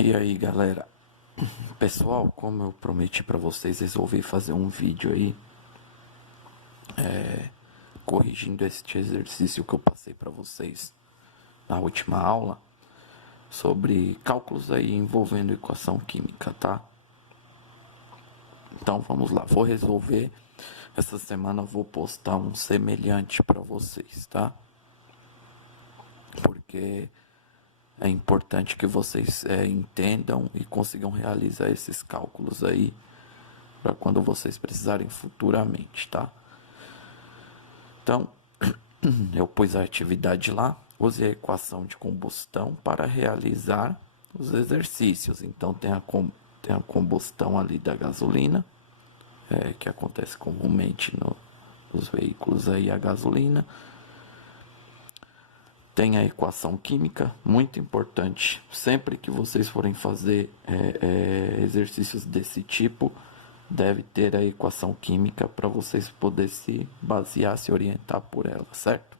E aí, galera? Pessoal, como eu prometi para vocês, resolvi fazer um vídeo aí corrigindo este exercício que eu passei para vocês na última aula sobre cálculos aí envolvendo equação química, tá? Então vamos lá, vou resolver. Essa semana eu vou postar um semelhante para vocês, tá? Porque é importante que vocês entendam e consigam realizar esses cálculos aí para quando vocês precisarem futuramente, tá? Então, eu pus a atividade lá, usei a equação de combustão para realizar os exercícios. Então, tem a combustão ali da gasolina, que acontece comumente nos veículos aí, a gasolina. Tem a equação química, muito importante. Sempre que vocês forem fazer exercícios desse tipo, deve ter a equação química para vocês poderem se basear, se orientar por ela, certo?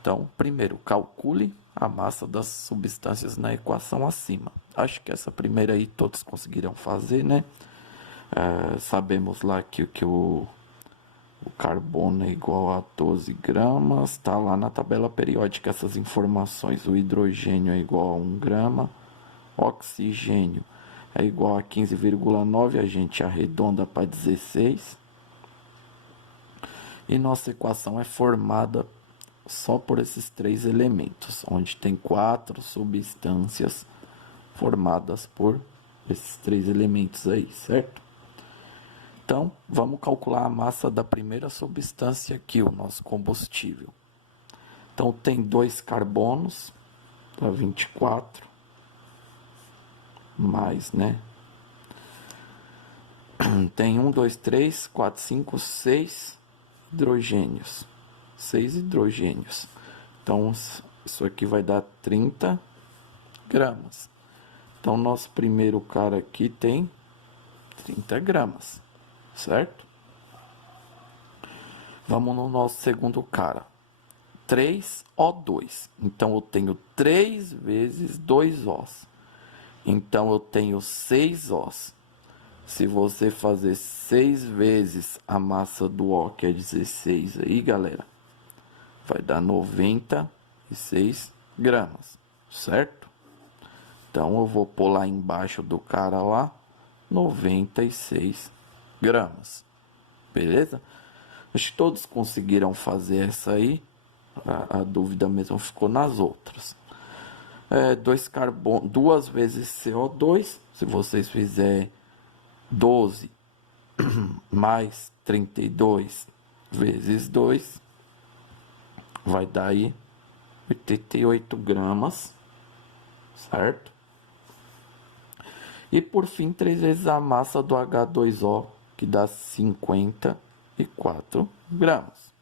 Então, primeiro, calcule a massa das substâncias na equação acima. Acho que essa primeira aí todos conseguiram fazer, né? Sabemos lá que o carbono é igual a 12 gramas, está lá na tabela periódica essas informações. O hidrogênio é igual a 1 grama, oxigênio é igual a 15,9, a gente arredonda para 16. E nossa equação é formada só por esses três elementos, onde tem 4 substâncias formadas por esses três elementos aí, certo? Então, vamos calcular a massa da primeira substância aqui, o nosso combustível. Então, tem 2 carbonos, dá 24, mais, né? Tem 1, 2, 3, 4, 5, 6 hidrogênios. 6 hidrogênios. Então, isso aqui vai dar 30 gramas. Então, nosso primeiro cara aqui tem 30 gramas, certo? Vamos no nosso segundo cara. 3O2. Então, eu tenho 3 vezes 2 Os. Então, eu tenho 6 Os. Se você fazer 6 vezes a massa do O, que é 16 aí, galera, vai dar 96 gramas, certo? Então, eu vou pôr lá embaixo do cara lá, 96 gramas, beleza? Acho que todos conseguiram fazer essa aí, a dúvida mesmo ficou nas outras. 2 vezes CO2, se vocês fizerem 12 mais 32 vezes 2, vai dar aí 88 gramas, certo? E por fim, 3 vezes a massa do H2O, que dá 54 gramas.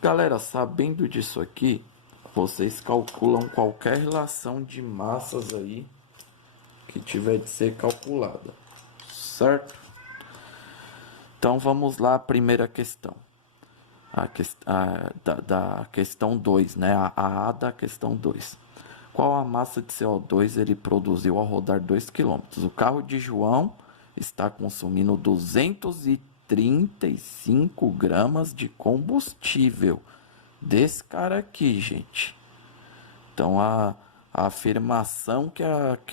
Galera, sabendo disso aqui, vocês calculam qualquer relação de massas aí que tiver de ser calculada, certo? Então vamos lá, a primeira questão. Da questão 2, né? A da questão 2. Qual a massa de CO2 ele produziu ao rodar 2 km? O carro de João está consumindo 235 gramas de combustível. Desse cara aqui, gente. Então, a afirmação que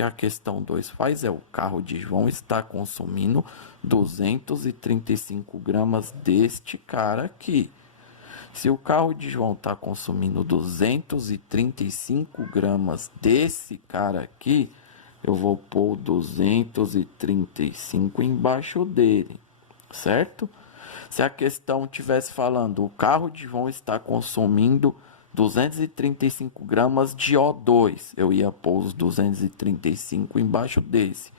a questão 2 faz é: o carro de João está consumindo 235 gramas deste cara aqui. Se o carro de João está consumindo 235 gramas desse cara aqui, eu vou pôr 235 embaixo dele, certo? Se a questão tivesse falando, o carro de João está consumindo 235 gramas de O2, eu ia pôr os 235 embaixo desse.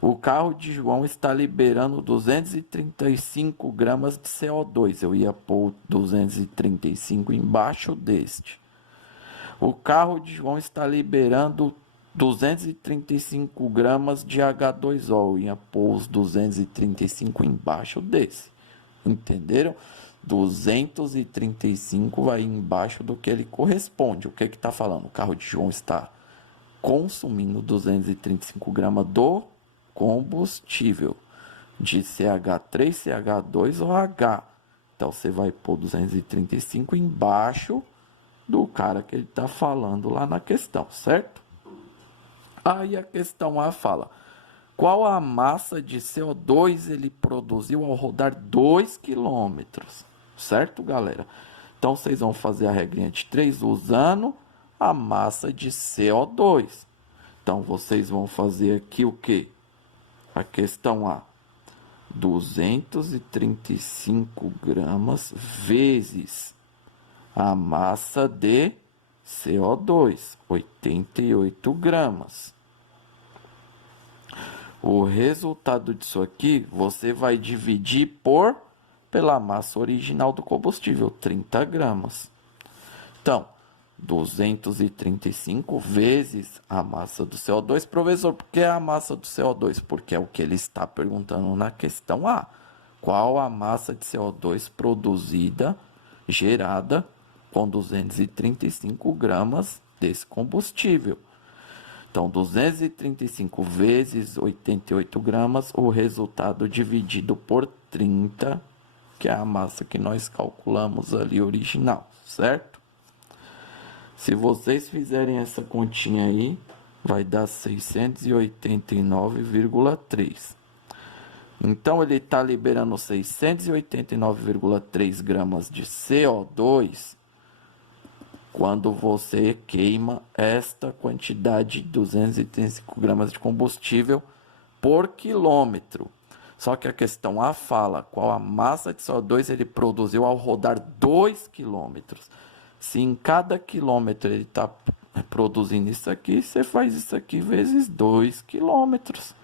O carro de João está liberando 235 gramas de CO2. Eu ia pôr 235 embaixo deste. O carro de João está liberando 235 gramas de H2O. Eu ia pôr os 235 embaixo desse. Entenderam? 235 vai embaixo do que ele corresponde. O que está falando? O carro de João está consumindo 235 gramas do combustível de CH3, CH2 ou H. Então, você vai pôr 235 embaixo do cara que ele está falando lá na questão, certo? Aí a questão A fala: qual a massa de CO2 ele produziu ao rodar 2 quilômetros? Certo, galera? Então, vocês vão fazer a regrinha de 3 usando a massa de CO2. Então, vocês vão fazer aqui o quê? A questão A: 235 gramas vezes a massa de CO2, 88 gramas. O resultado disso aqui, você vai dividir pela massa original do combustível, 30 gramas. Então, 235 vezes a massa do CO2. Professor, por que a massa do CO2? Porque é o que ele está perguntando na questão A. Qual a massa de CO2 produzida, gerada com 235 gramas desse combustível? Então, 235 vezes 88 gramas, o resultado dividido por 30, que é a massa que nós calculamos ali original, certo? Se vocês fizerem essa continha aí, vai dar 689,3. Então, ele está liberando 689,3 gramas de CO2 quando você queima esta quantidade de 235 gramas de combustível por quilômetro. Só que a questão A fala qual a massa de CO2 ele produziu ao rodar 2 quilômetros. Se em cada quilômetro ele está produzindo isso aqui, você faz isso aqui vezes 2 quilômetros.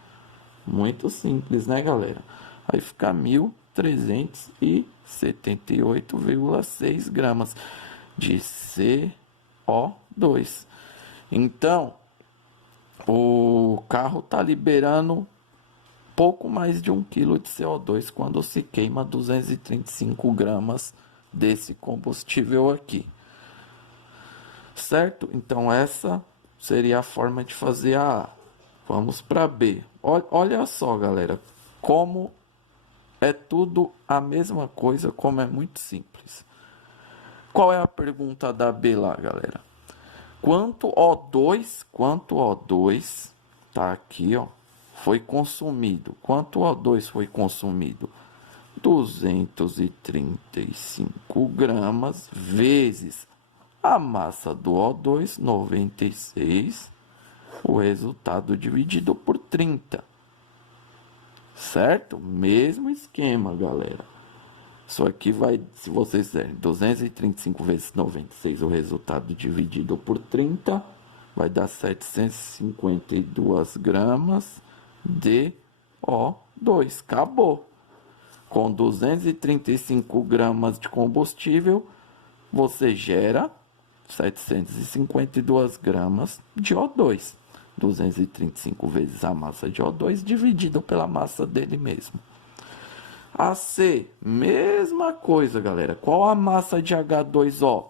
Muito simples, né, galera? Aí fica 1.378,6 gramas de CO2. Então, o carro está liberando pouco mais de 1 kg de CO2 quando se queima 235 gramas desse combustível aqui. Certo? Então, essa seria a forma de fazer a A. Vamos para B. Olha só, galera, como é tudo a mesma coisa, como é muito simples. Qual é a pergunta da B lá, galera? Quanto O2, tá aqui, ó, foi consumido? Quanto O2 foi consumido? 235 gramas vezes a massa do O2, 96, o resultado dividido por 30. Certo? Mesmo esquema, galera. Isso aqui vai, se vocês fizerem 235 vezes 96, o resultado dividido por 30, vai dar 752 gramas de O2. Acabou. Com 235 gramas de combustível, você gera 752 gramas de O2. 235 vezes a massa de O2 dividido pela massa dele mesmo. A C, mesma coisa, galera. Qual a massa de H2O?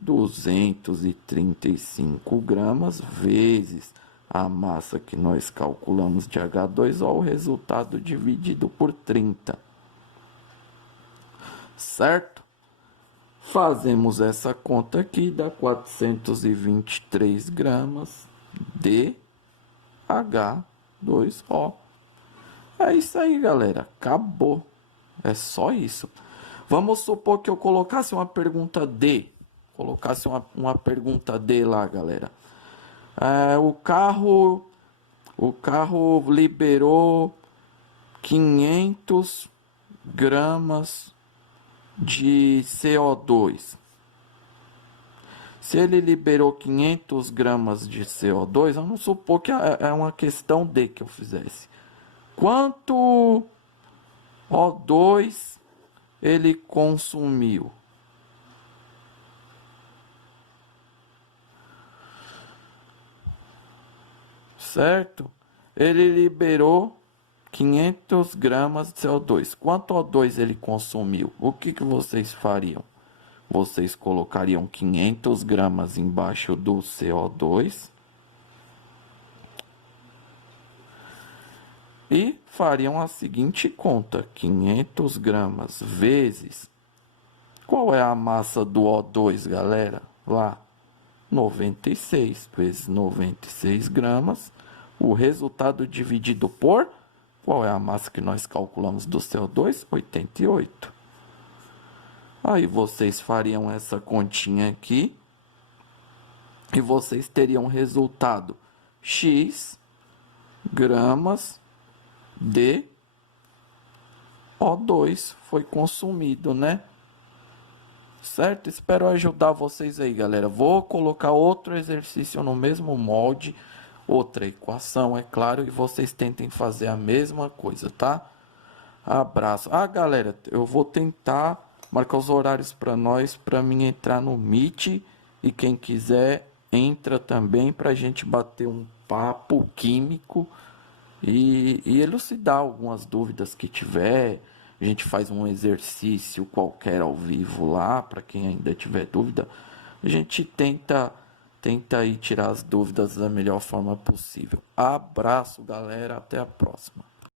235 gramas vezes a massa que nós calculamos de H2O, o resultado dividido por 30. Certo? Fazemos essa conta aqui, dá 423 gramas de H2O. É isso aí, galera. Acabou. É só isso. Vamos supor que eu colocasse uma pergunta D. Colocasse uma pergunta D lá, galera. O carro liberou 500 gramas de CO2. Se ele liberou 500 gramas de CO2, vamos supor que é uma questão D que eu fizesse. Quanto O2 ele consumiu? Certo? Ele liberou 500 gramas de CO2. Quanto O2 ele consumiu? O que vocês fariam? Vocês colocariam 500 gramas embaixo do CO2 E fariam a seguinte conta: 500 gramas vezes... Qual é a massa do O2, galera? Lá, 96 vezes 96 gramas. O resultado dividido por... Qual é a massa que nós calculamos do CO2? 88. Aí vocês fariam essa continha aqui. E vocês teriam resultado X gramas de O2 foi consumido, né? Certo? Espero ajudar vocês aí, galera. Vou colocar outro exercício no mesmo molde, outra equação, é claro, e vocês tentem fazer a mesma coisa, tá? Abraço. Ah, galera, eu vou tentar marcar os horários para nós, para mim entrar no Meet, e quem quiser entra também para a gente bater um papo químico e elucidar algumas dúvidas que tiver. A gente faz um exercício qualquer ao vivo lá, para quem ainda tiver dúvida. A gente tenta aí tirar as dúvidas da melhor forma possível. Abraço, galera, até a próxima.